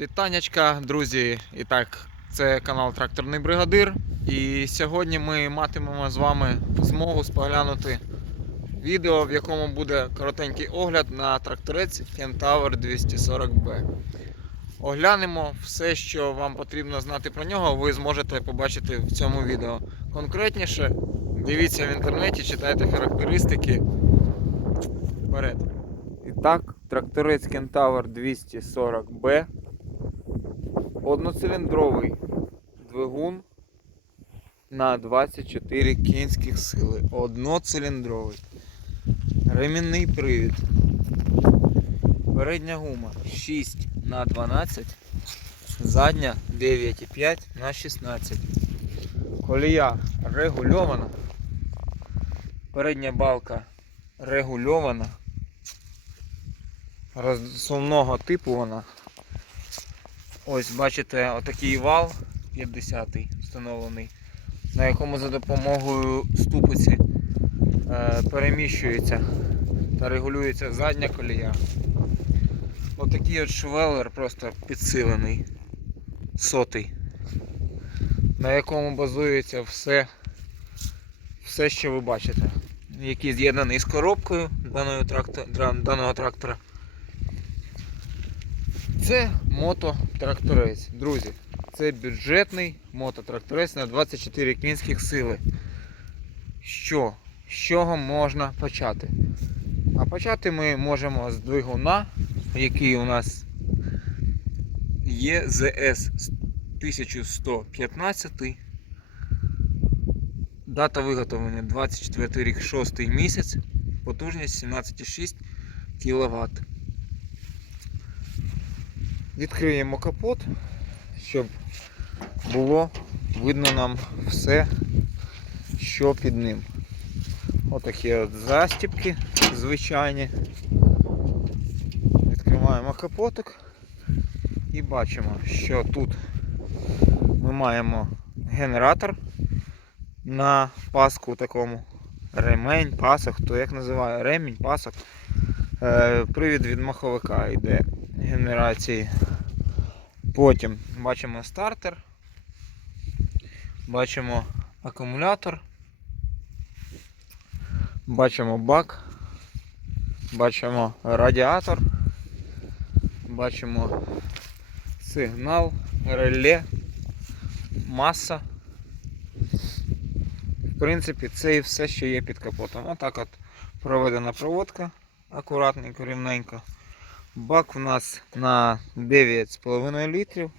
Вітаннячка, друзі! І так, це канал Тракторний Бригадир. І сьогодні ми матимемо з вами змогу споглянути відео, в якому буде коротенький огляд на тракторець Kentaur 240B. Оглянемо все, що вам потрібно знати про нього, ви зможете побачити в цьому відео. Конкретніше, дивіться в інтернеті, читайте характеристики. Вперед. І так, тракторець Kentaur 240B. Одноциліндровий двигун на 24 кінських сили. Одноциліндровий. Ремінний привід. Передня гума 6 на 12. Задня 9,5 на 16. Колія регульована. Передня балка регульована. Розсувного типу вона. Ось бачите отакий вал 50-й встановлений, на якому за допомогою ступиці е, переміщується та регулюється задня колія. Отакий от швелер просто підсилений, сотий, на якому базується все, все що ви бачите, який з'єднаний з коробкою даного трактора. Це мототракторець, друзі. Це бюджетний мототракторець на 24 кінських сили. Що? З чого можна почати? А почати ми можемо з двигуна, який у нас є ЗС 1115. Дата виготовлення 24 рік 6 місяць, потужність 17,6 кВт. Відкриємо капот, щоб було видно нам все, що під ним. Отакі от застіпки звичайні. Відкриваємо капотик і бачимо, що тут ми маємо генератор на паску такому. Ремень, пасок, хто як називає, ремінь, пасок. Е, Привід від маховика йде генерації. Потім бачимо стартер, бачимо акумулятор, бачимо бак, бачимо радіатор, бачимо сигнал, реле, маса. В принципі, це і все, що є під капотом. Отак от проведена проводка акуратненько, рівненько. Бак у нас на 9,5 літрів.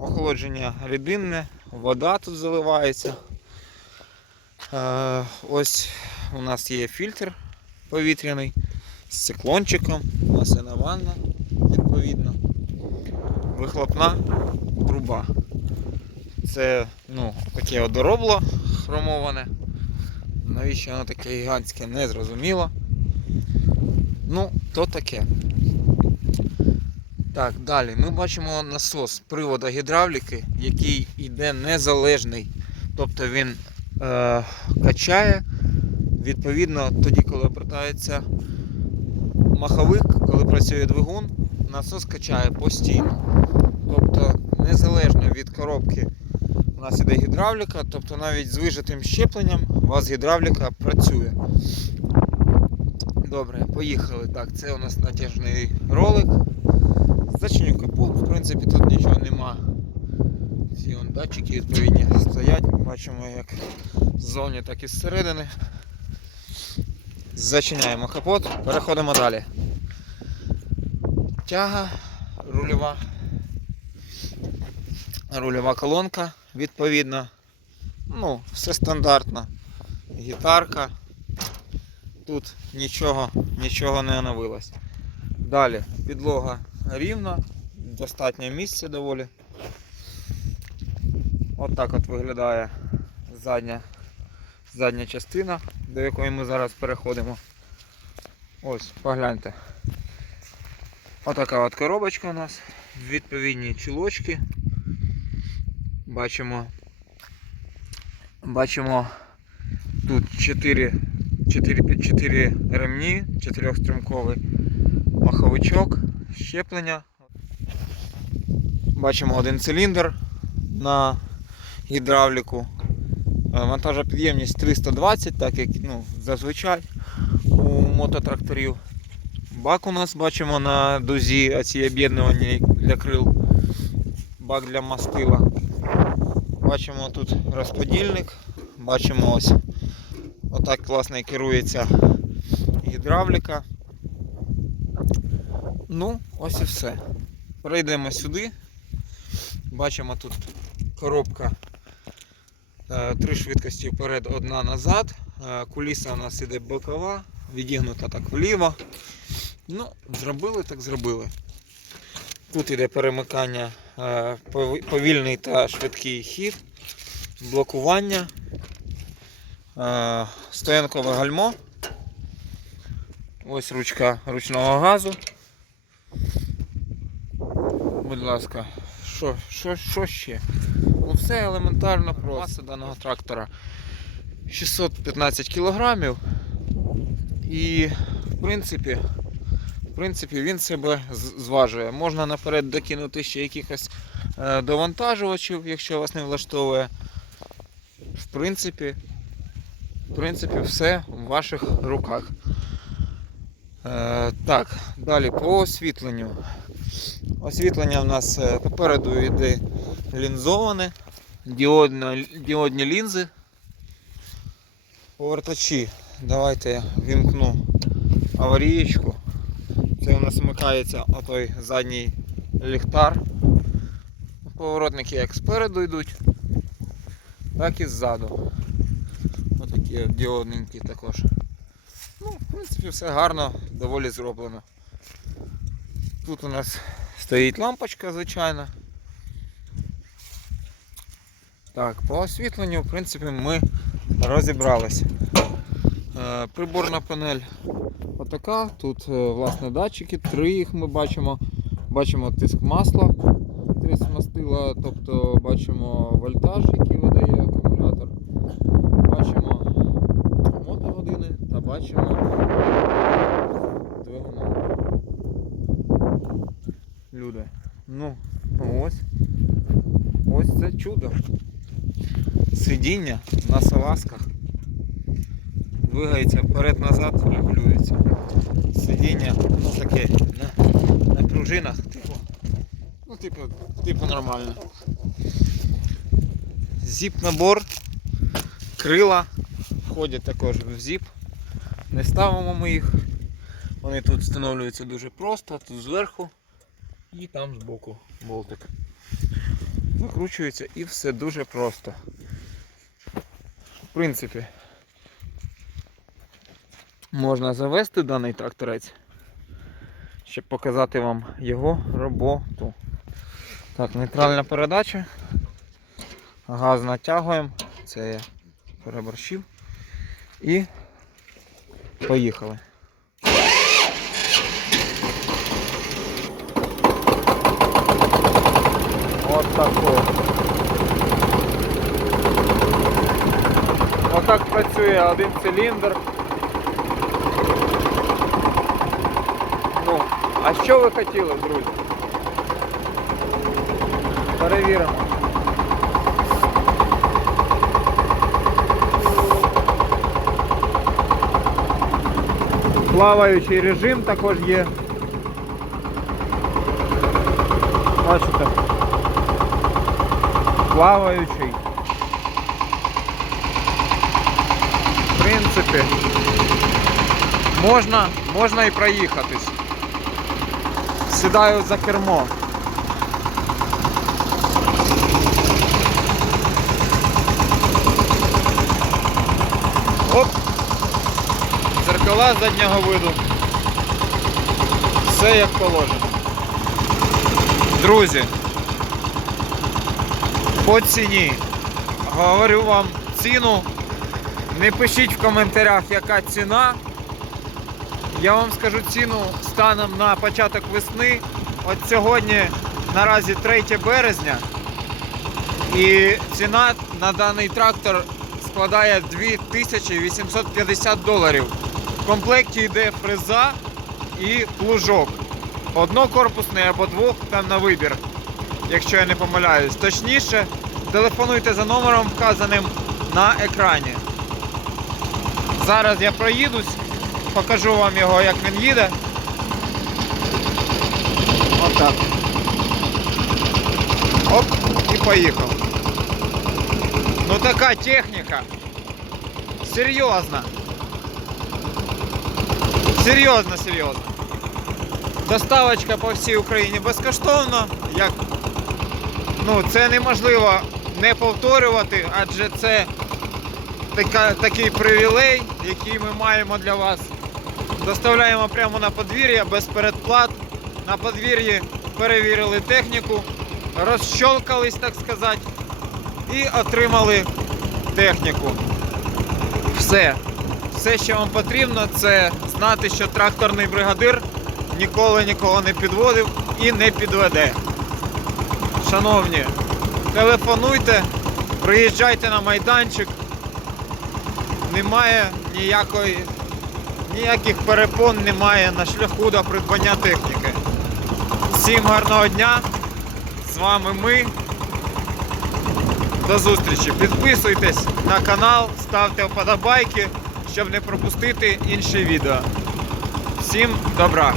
Охолодження рідинне, вода тут заливається. Е, ось у нас є фільтр повітряний з циклончиком, масляна ванна відповідно. Вихлопна труба. Це ну, таке одоробло хромоване. Навіщо воно таке гігантське, не зрозуміло. Ну, то таке. Так, далі ми бачимо насос привода гідравліки, який йде незалежний. Тобто він е, качає, відповідно, тоді, коли обертається маховик, коли працює двигун, насос качає постійно. Тобто, незалежно від коробки у нас іде гідравліка, тобто навіть з вижатим щепленням вас гідравліка працює. Добре, поїхали. Так, це у нас натяжний ролик. Зачиню капот, в принципі, тут нічого нема. Всі вон датчики відповідні стоять, бачимо як ззовні, так і зсередини. Зачиняємо капот, переходимо далі. Тяга рульова. Рульова колонка, відповідно. Ну, все стандартно. Гітарка. Тут нічого, нічого не оновилось. Далі підлога рівна, достатньо місця доволі. От так от виглядає задня, задня частина, до якої ми зараз переходимо. Ось, погляньте. Отака от коробочка у нас, відповідні чулочки. Бачимо, бачимо тут 4, 4 під 4 ремні, 4 струмковий. маховичок, щеплення. Бачимо один циліндр на гідравліку. Е, Вантажопідємність 320, так як ну, зазвичай у мототракторів. Бак у нас бачимо на дузі, а ці об'єднування для крил. Бак для мастила. Бачимо тут розподільник. Бачимо ось отак класно керується гідравліка. Ну, ось і все. Перейдемо сюди. Бачимо тут коробка. е, Три швидкості вперед, одна назад. Е, Куліса у нас іде бокова, відігнута так вліво. Ну, зробили, так зробили. Тут іде перемикання е, повільний та швидкий хід, блокування, стоянкове гальмо. Ось ручка ручного газу. Будь ласка, що, що, що ще? Ну все елементарно просто. Маса даного трактора 615 кілограмів. І в принципі, в принципі він себе зважує. Можна наперед докинути ще якихось е, довантажувачів, якщо вас не влаштовує. В принципі, в принципі, все в ваших руках. Е, так, далі по освітленню. Освітлення в нас е, попереду йде лінзоване, діодна, діодні лінзи. Повертачі. Давайте я вімкну аварієчку. Це у нас вмикається отой задній ліхтар. Поворотники як спереду йдуть, так і ззаду. Отакі от діодненькі також. Ну, в принципі, все гарно, доволі зроблено. Тут у нас стоїть лампочка, звичайно. Так, по освітленню, в принципі, ми розібралися. Е, приборна панель отака. Тут е, власне датчики, три їх ми бачимо. Бачимо тиск масла, тиск мастила, тобто бачимо вольтаж, який видає акумулятор. Бачимо бачимо двигуна. Люди. Ну, ось. Ось це чудо. Сидіння на салазках. Двигається вперед-назад, регулюється. Сидіння, ну таке, на, на пружинах, типу. Ну, типу, типу нормально. Зіп набор, крила входять також в зіп. Не ставимо ми їх. Вони тут встановлюються дуже просто, тут зверху і там збоку болтик. Закручується і все дуже просто. В принципі, можна завести даний тракторець, щоб показати вам його роботу. Так, нейтральна передача. Газ натягуємо. Це я переборщив. І поїхали. От тако. Отак працює один циліндр. Ну, а що ви хотіли, друзі? Перевіримо. Плаваючий режим також є. Бачите? Плаваючий. В принципі, можна, можна і проїхатись. Сідаю за кермо. Оп! Зеркала заднього виду. Все як положено. Друзі, по ціні. Говорю вам ціну. Не пишіть в коментарях, яка ціна. Я вам скажу ціну станом на початок весни. От сьогодні наразі 3 березня. І ціна на даний трактор складає 2850 доларів. В комплекті йде фреза, і плужок. Однокорпусний або двох, там на вибір, якщо я не помиляюсь. Точніше, телефонуйте за номером вказаним на екрані. Зараз я проїдусь, покажу вам його, як він їде. Отак. Оп, і поїхав. Ну така техніка. Серйозна. Серйозно, серйозно. Доставочка по всій Україні безкоштовно. Як... Ну, це неможливо не повторювати, адже це така, такий привілей, який ми маємо для вас. Доставляємо прямо на подвір'я без передплат. На подвір'ї перевірили техніку, розщолкались, так сказати, і отримали техніку. Все. Все, що вам потрібно, це знати, що тракторний бригадир ніколи нікого не підводив і не підведе. Шановні, телефонуйте, приїжджайте на майданчик. Немає ніякої, ніяких перепон немає на шляху до придбання техніки. Всім гарного дня! З вами ми. До зустрічі. Підписуйтесь на канал, ставте вподобайки, щоб не пропустити інші відео. Всім добра!